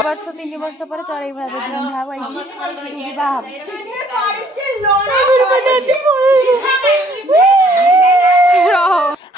वर्ष 3 वर्ष पर तोर भाई भाव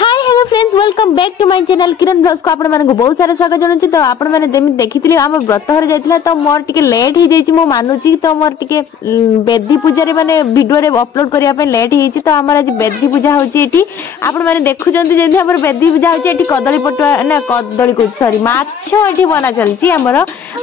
hi hello friends welcome back to my channel Kiran blogs को आपण मानक बहुत सारा स्वागत जनाउछि। तो आपण माने देखिथिले हम व्रत हर जाइथिला तो मोर टिके लेट हो जाइछि मो मानुछि। तो मोर टिके बेदी पूजा रे माने वीडियो रे अपलोड करिया पे लेट होइछि। तो हमर आज बेदी पूजा होछि एठी आपण माने देखुचंती जेंति हमर बेदी पूजा होछि एठी कदली पटुआ ना कदली को सॉरी माछ एठी बना चलछि हमर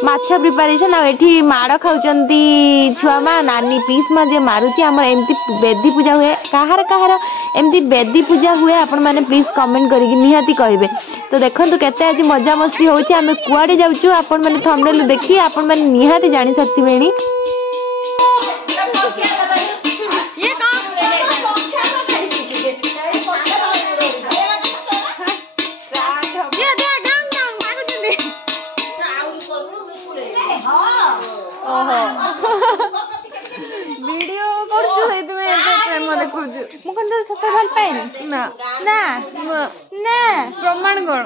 माछ प्रिपरेशन आ एठी माड़ खाउचंती छुआ मा नानी पीस मा जे मारुछि हमर एम्ति बेदी पूजा हुए काहार काहार एम्ति बेदी पूजा हुए आपण माने प्लीज कमेंट करिक निहाती कहबे। तो देखंतु केते आज मजा मस्ती होछि आमे कुआडे जाउछु आपण माने थंबनेल देखि आपण माने निहाती जानि सकथिबेनी। वीडियो करछु सेति में प्रेम देखुछु मु कोन सते भल पाइनी ना ना ना प्रमाण कोन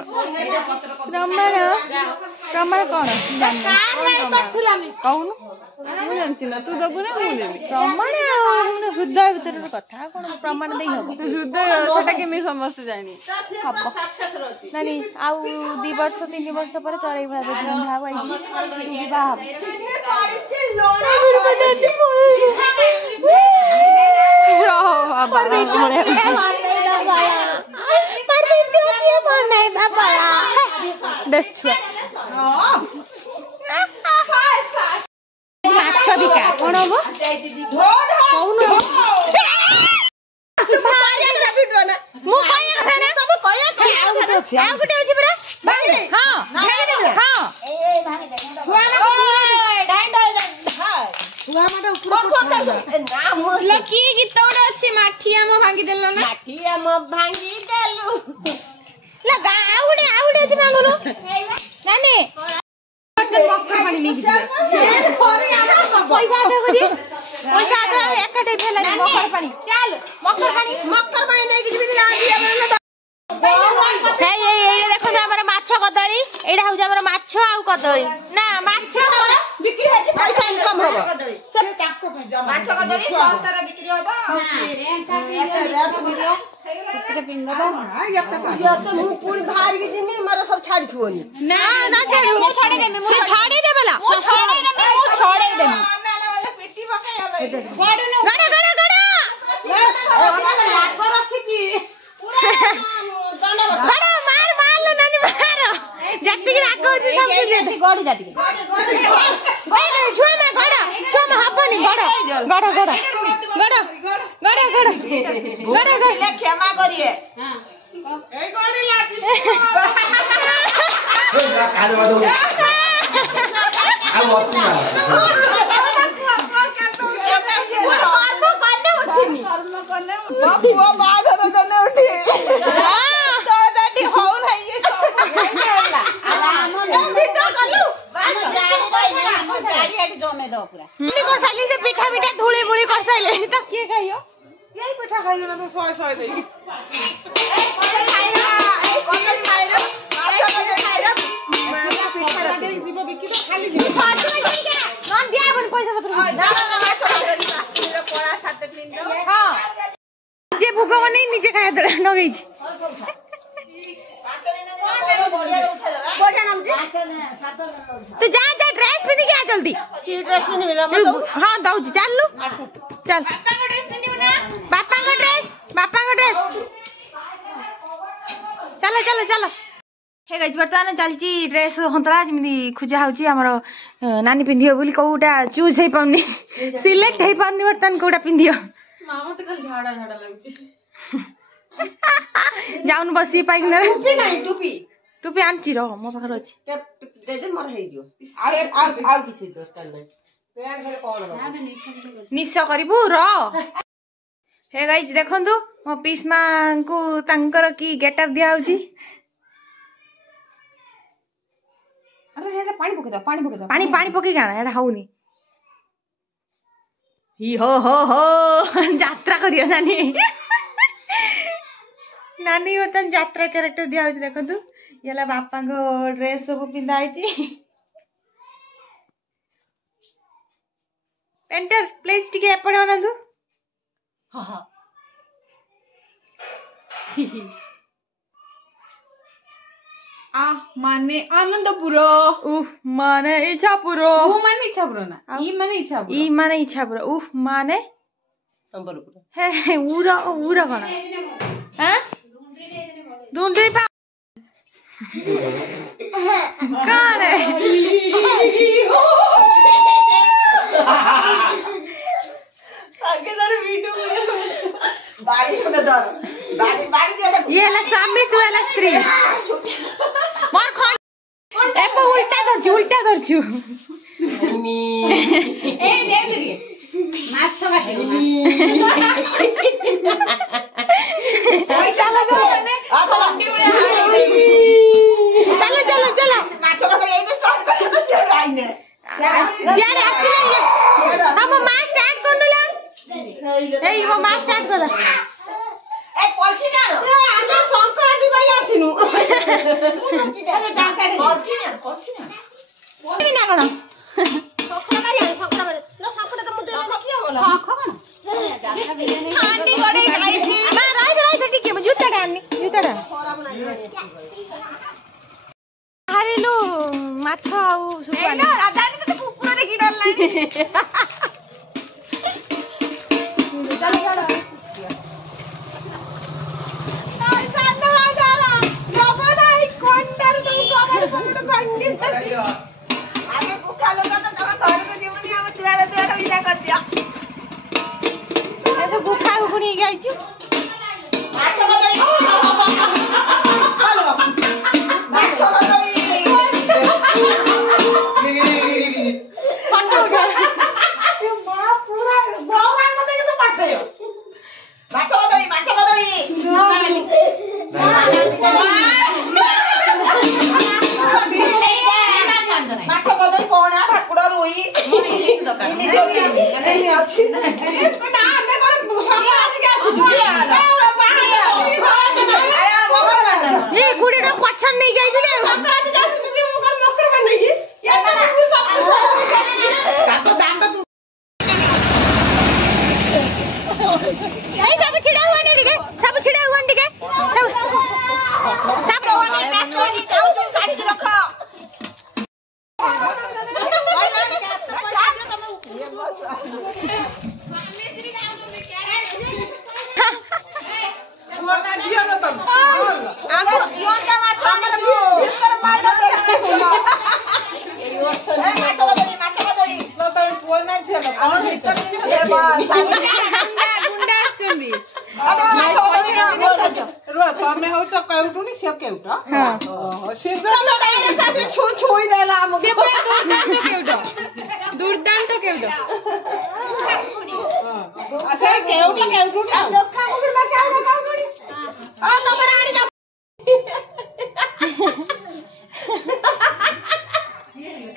प्रमाण कोन कहून मु जानछि ना तू दबु ना मु देबी प्रमाण हृदय भीतर कथा कोन प्रमाण देई हबो हृदय सेटा के मी समस्त जानी हबो नानी आउ 2 वर्ष 3 वर्ष पर तोर भाई भाव आइछि बाप कौन हम गीत अच्छी माठिया भांगी देल ना माठिया भांगी देलु लगा आउडे आउडे अछि मांगलो नानी मक्खर पानी नहीं पैसा दे करी पैसा दे एकटे भेला मक्खर पानी चल मक्खर पानी नहीं कि आ देखो हमर माछ कदली एडा हो हमर माछ आ कदली ना माछ बिक्री है पैसा इनकम होबो से ताको माछ कदली सस्ता रे बिक्री होबो कितके पिंदा बा या तो मु पूरी भार के जिमी मारो सब छाड़ी थोनी ना ना छाड़ी मु छाड़ी देमे मु छाड़ी देबला मु छाड़ी देमे पेटी पकाया गड़ा गड़ा गड़ा लाग रखी छी गड़ा मार मार लो नानी मार जत्ती राग होची सब से गड़ी जाटी ओए छुआ में हबनी गड़ा गड़ा गड़ा गड़ा गड़ा गड़ा गड़ा ले क्षमा करिए हां ए गड़ी लाती ए कादे बादो आ मत ना बाबू बाघर कने उठी तो दाटी हो नहीं ये सब हम वीडियो कलु हम गाड़ी एटी जमे दो पूरा नी कर साली से पिठा मिठा धूली मुली कर साइले त के खाइयो यही पिठा खाइयो ना 100 देई खाइरो जीव बिकी तो खाली नन दिया अपन पैसा पत्र पड़ा साथ क्लीन दो हां जे भुगव नहीं नीचे खाया दे न गई छी बढ़िया नाम जी तो जा जा ड्रेस पिन के आ जल्दी की ड्रेस पिन मिला हां दउ छी चल लू चल पापा का ड्रेस पिन ना पापा का ड्रेस चलो चलो चलो हे गाइस बर्तमान चलची ड्रेस हंतरा जमी खुजा होची हमरो नानी पिंधियो बोली कोउटा चूज हे पाउनी सिलेक्ट हे पाउनी बर्तमान कोउटा पिंधियो मामा तो खाली झाड़ा झाड़ा लागछि जाउन बसी पाइक ना टोपी नहीं टोपी आंची रो मो पाखर अछि दे दे मोर हे जो आ किछि दरकार नै पेड़ घरे कोन हो निशा करिबू रो हे गाइस देखंतु मो पीसमा को तांकर की गेटअप दिया होछि अरे हेरा पानी पके दो पानी पके गाना एटा होउनी ही हो जात्रा करियो नानी नानी बर्तन यात्रा कैरेक्टर दिया देखु ये बापा ड्रेस सब पिंधाई पेंटर प्लीज टिके एपटे अनातु आ माने आनंदपुर उफ माने इच्छापुर ऊ माने इच्छापुर ना ई माने इच्छापुर उफ माने संबलपुर हे उरा उरा कोन हैं दुंडरी पा कौन है आगे दर वीडियो बाड़ी को दर बाड़ी दे ये ला स्वामी तू ला स्त्री मार खान एप उल्टा धरछु मी ए देख दे माछ काटे पैसा लगा ने सोंडी उड़े चलो माछ काटे यही तो स्टार्ट कर ना चल आइने यार आसिले हम माछ स्टार्ट करनुला ए वो माछ स्टार्ट कर ए पॉलिथिन आनो आमा संक्रांति भाई आसिनु अरे जाकाडे पॉलिथिन ना कोन सखडा मारी सखडा लो सखडा तो मुदे किया बोला सख कोन आंटी गडे खाई थी ना राई ठीक है जूताडा खराब ना अरे लो माछ आउ सुपा ए लो राधानी तो कुकुर देखि डर लानी चलो गुखा गुखुनी गाइछु तमे हो केउटुनी से केउटा हां से छुई देला से पूरा दुर्दांत केउटा से केउटा केउटुनी देखा कुकुर में केउटा केउटुनी आ तमरा आड़ी जा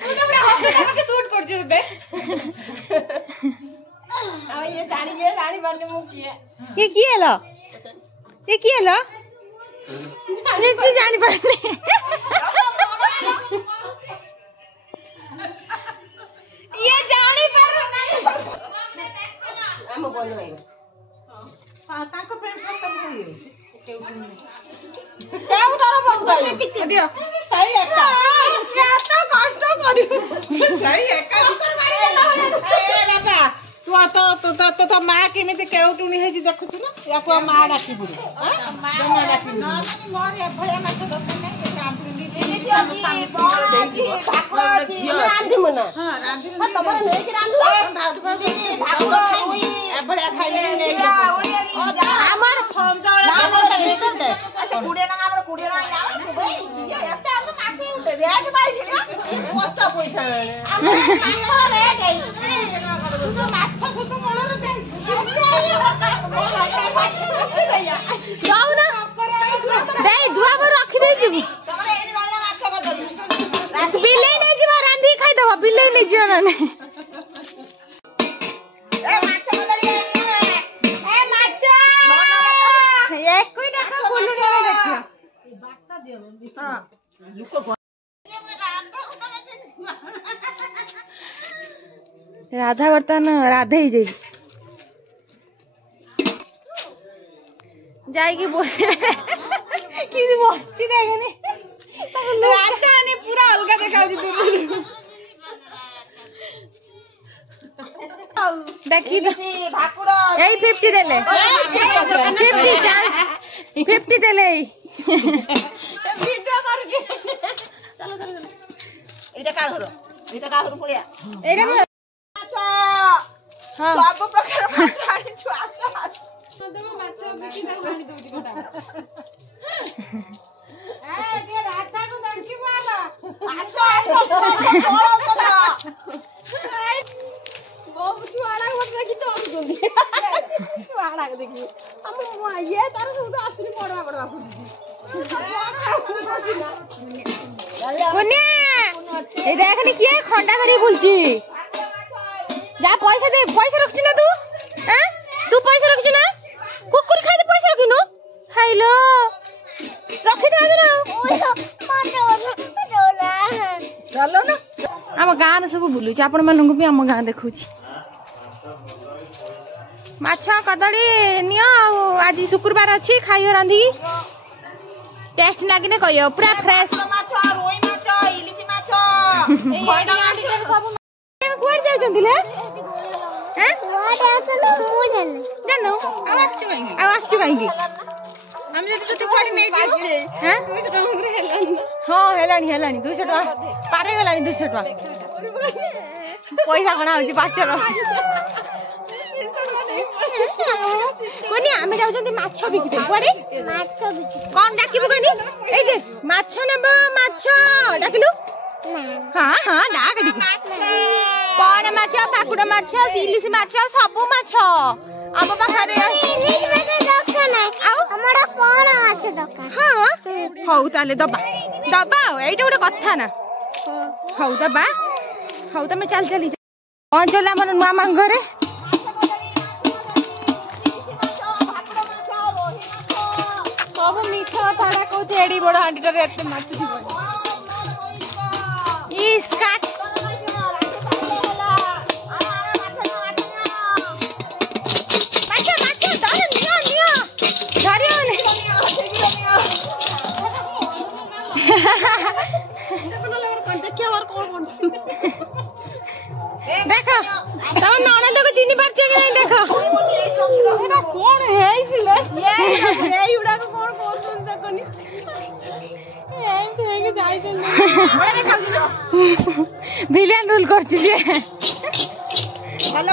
तू तो पूरा हंसटा मते शूट कर दियो बे आ ये जानी मारने मु किए ये किए लो नीचे जानी पाने ये जानी पर नहीं हम बोल रहे हैं हां ताको फ्रेंड्स सब तब होई के उठारो बहुत दियो सही एका क्या तो कष्ट करी सही एका ए बाबा तो माँ केमिति केउटुनी हेजी देखुछ ना याको माँ डाकी बुरी हां माँ डाकी ना मोर ए भया माछ दरकार नै रांधुली देली जी बड़ जी ठाकुर जी रांधि मना हां रांधि हां तमरा नै कि रांधु भात ठाकुर होई ए भया खाइले नै हमर समझौला तो दे अच्छा कुडे ना हमर कुडे ना याव भाई ये एते आर तो माछ रेट बाई छियो पच्चा पैसा हमर माछ रेट है तू तो माछ सुत मोळर दे जाऊ ना दे दुआ पर रखी दे जीबू तमरे एडी रहला माछ का धरी बिले नै जीवा रांधी खाइ दबो बिले नै जीवा ना ए माछ का धरी ए माछ एक कोई ना बोलू राधा बर्तमान राधे ही जाई जाएगी बसे कि बस्ती देखनी राधा ने पूरा अलग देखा दी देखी भाकुड़ एई 50 देले 50 चांस 50 देले वीडियो करके चलो चलो एटा का घर पड़िया एटा माछ सब प्रकार माछ आनी छु आछ तमे माछ देखि ना खानी दउजी गोटा ए दे राधा को दड़की माला आछ बहुत छुआड़ा बस देखि तो हम जल्दी छुआड़ा को देखि हम ये तार सब आसली बड़वा बड़वा कोने ए देखनी के खंडा करी बोलची जा पैसा दे पैसा रखछि ना तू हैं तू पैसा रखछि ना कुकुर खाइ दे पैसा रखिनो हाइलो रखि दे ना चलो ना हम गान सब बुलु छी आपण मानन को भी हम गान देखौछी माछ कदड़ी नियो आज शुक्रवार अछि खाइयो रांधी टेस्ट लागिने कहियो पूरा फ्रेश माछ रोई माछ इलिसी माछ ए हेड माछ सब कोर जाउ जंदिले हैं कोर आछलो मु जानो आवाज चु काई हम जति जति कोडी नै जियो हैं 200 टका हेलानी हां हेलानी 200 टका पारे गेलानी 200 टका पैसा कोना होची पाटर कोनी आमे जाउ जंदी माछ बिकिते कोडी माछ बिकिते कोन डाकिबो कोनी ए दे माछ नेबो माछ डाकिलु ना हां डाक डी कोन माछ भाकुड़ माछ इलिसी माछ सब माछ अब पाखरे इलिसी माछ दका ना आउ हमरा कोन माछ दका हां हौ ताले दबा एटा गोटे कथा ना हौ दबा हौ तमे चल चली पहुंचला मन मामा घरे सब मीठा थाड़ा को एडी बड़ हांडी रे एते माछ दिबो ई स्काट देखो तम ननद को चिनी पारछ कि नहीं देखो एटा कोन हेइसिले ये उडा को कोन कोन देखोनी एम थेके जाइछन बडा देखाउ न विलेन रूल करछि जे भलो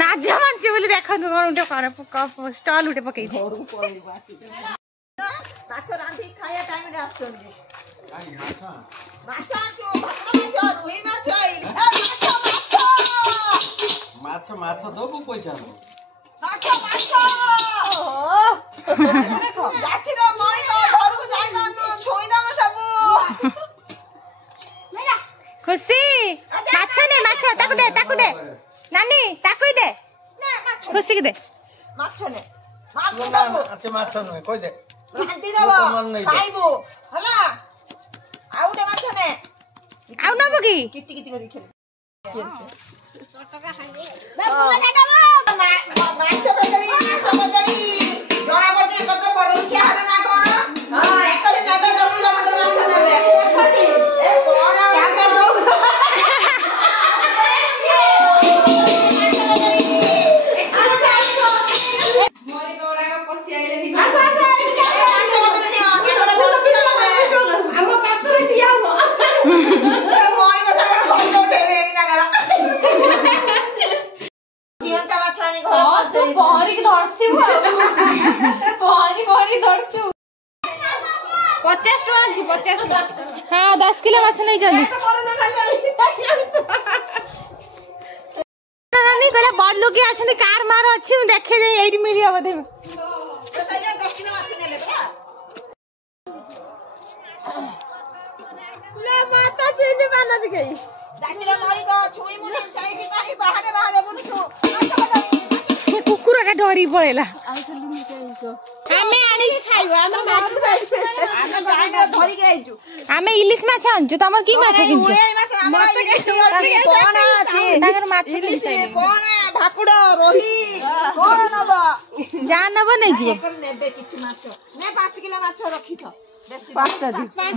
नाच मानछि बोली देखन कोन उठे कर स्टॉल उठे पकई छी माछ रांधी खाया टाइम रे आछन माछ माछ दबु पैसा देखो जाति रो मई तो घर को जाई न छोई दम सब खुशी माछ ने माछ ताकू दे नानी ताकू दे खुशी के दे माछ ने अच्छा माछ न कोइ दे रांधी दबो खाइबो हला आउडे माछ ने आउ नबो की किति करी खेल टका खाइबे बाबू दबो माछ बदली जणा पडे करते पडो के हाल ना कोन हां एकले 90 10 किलोमीटर माछ नेबे खती ए कोन क्या कर दो मोई गोड़ा का पसी आइले नि हम पात्र दिया हो मोई को सागर फोटो उठेले नि जागर जीवन का माछ आनी घर तू पहरी के धरथिबो पहरी धरछु 50 टका छी 50 टका हां 10 किलो माछ नै जल्दी नानी कहला बड़ लोग के आछन कार मार अछि हम देखे जाई एडी मिलिया बदे तो साइड 10 किलो माछ नेले बरा ले माता चीनी बना दी गई जाकिरा मरी को छुई मुनी साइड काई बाहर बुलछु କୁକୁରଟା ଡରି ପଳେଇଲା। ଆମେ ଇଲିଶ ମାଛ ଆଣିଛୁ। ତମର କି ମାଛ କିଣିଛୁ? ଭାକୁଡ ରୋହି କଣ ନବ? ଯାହା ନବ ନେଇଯିବ। ନେବେ କିଛି ମାଛ 5 କିଲୋ ମାଛ ରଖିଥ। 5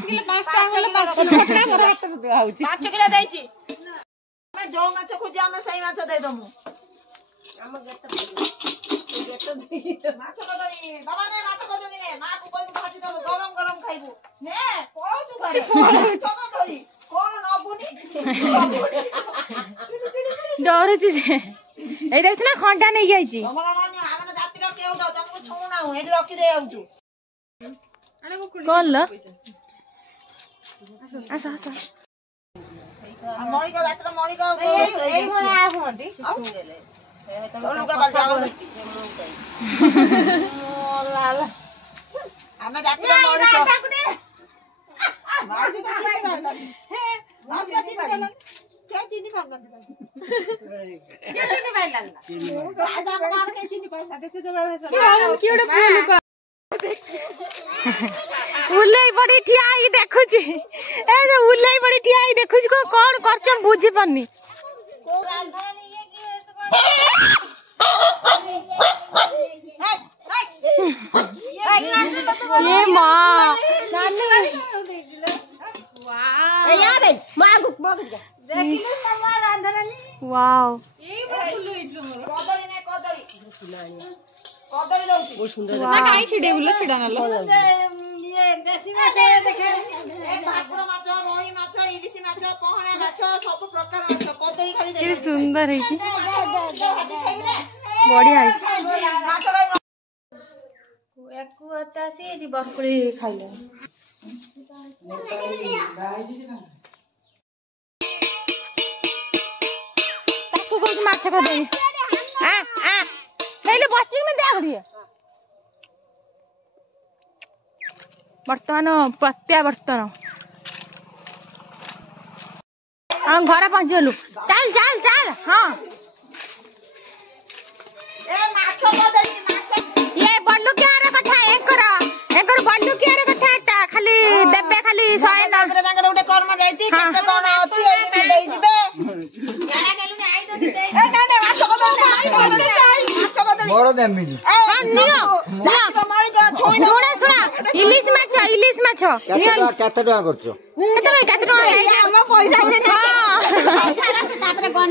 କିଲୋ 5ଟା ହେଲେ 5 କିଲୋ ଦେଇଛି। ଆମେ ଯୋଉ ମାଛ ଖୋଜି ଆମେ ସେଇ ମାଛ ଦେଇଦମୁ। ଆମ ଗେଟ ମାଛ କଦଳୀ ବାବା ନେ ମାଛ କଦଳୀ ନେ ମା କୁ କହିବୁ ଭାଜି ଦବ ଗରମ ଗରମ ଖାଇବୁ ନେ ପଳଉଛୁ ଘରେ କଦଳୀ କଣ ନବୁନି ଡରୁଛି ସେ। ଏଇ ଦେଖୁନା ଖଣ୍ଡା ନେଇକି ଆଇଛି। ତମର ମାନେ ଆମର ଜାତିର କେଉଟ ତମକୁ ଛୁଉନାଉ ଏଠି ରଖି ଦେଇ ଆଉଛୁ। କଣ ଲ ଆସ ଆସ। ମଣିକ ଜାତିର ମଣିକ ଏଇ ଭଳିଆ ହୁଅନ୍ତି। ଆମେ ଜାତିର ମଣିକ ଉଲେଇ ପଡି ଠିଆ ହେଇକି ଦେଖୁଛି। ଏ ଉଲେଇ ପଡି ଠିଆ ହେଇକି ଦେଖୁଛି କଣ କରୁଛ ବୁଝି ପାରୁନି। ସୁନ୍ଦର ହେଇଛି ବଢିଆ ହେଇଛି। ବରକୁଳି ଖାଇଲେ ତାକୁ କହୁଛି ମାଛ କରିଦେବି। ବର୍ତ୍ତମାନ ପ୍ରତ୍ୟାବର୍ତ୍ତନ ଆମ ଘରେ ପହଞ୍ଚିଗଲୁ। ଚାଲ ଚାଲ ଚାଲ। ହଁ ये बल्लू कियार कथा एकर बल्लू कियार कथा एटा खाली देबे खाली 100 ना रे तांगर उठे कर्म जाईची केते कोन अछि एठी देई जिबे गाला गेलुनी आई दो दे ए ना ना माछ बदल माछ बदल मोर देमिनी नियो सुना सुना इलिश माछ केते टका करछो केते टका हम पैसा दे सारा से तापरे गन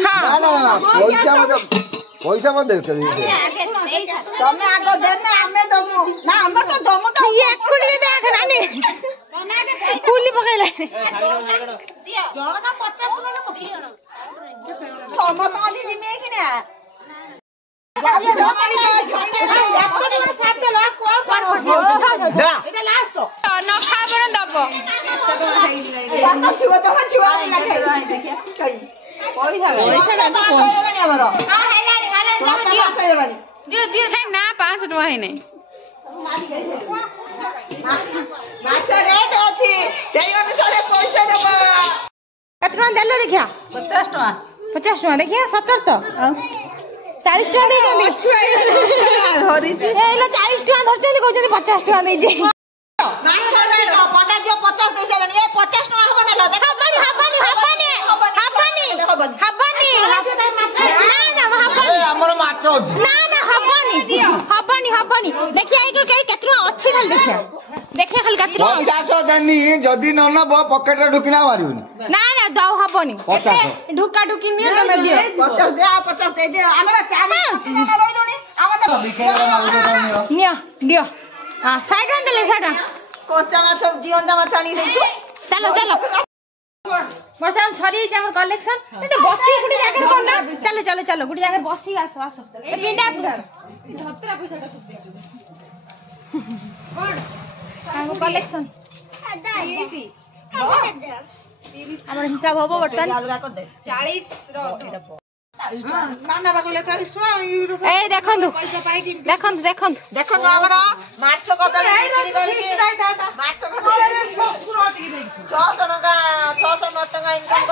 पैसा मत दे तमे आगो देने हमें दमु ना हमर तो दमु तो ये कुली देख नानी तमे आगे कुली पकेला दियो जणका 50 टका पकियो समत आदि जिमे कि ना ना 5 टका है नहीं कितना देलो देखिया 50 टका देखिया 70 तो 40 टका दे जल्दी धरि ए लो 40 टका धरछे कहते 50 टका दे जे पंडा जो 50 पैसा ए 50 टका हबन ल देखा हमर माछ अछि ना हबनी देखिया एटो के केतना अछि खाली देखिया खाली केतना 50 देनी जदी न नब पॉकेट रे ढुकिना मारिबनी ना दौ हबनी 50 ढुका ढुकी नियो तमे दियो 50 दे 50 दे दे हमरा चाबी अछि ना रोइलोनी हमरा नियो दियो हां साइड देले साइड कोचा माछ जीवंत माछ आनी देछु चलो बर्तमान सरी हमर कलेक्शन एटा बसी गुडी जाकर कोना चलो गुडी जाकर बसी आसो ए पिंडा पुरा धतरा पैसाटा सब कोन हमर कलेक्शन 30 हमर हिसाब होबो बर्तन 40 रो माना बागले 40 टका ए देखंतु हमरा माछ कदली बिक्री करी माछ कदली 600 टका 609 टका इनकम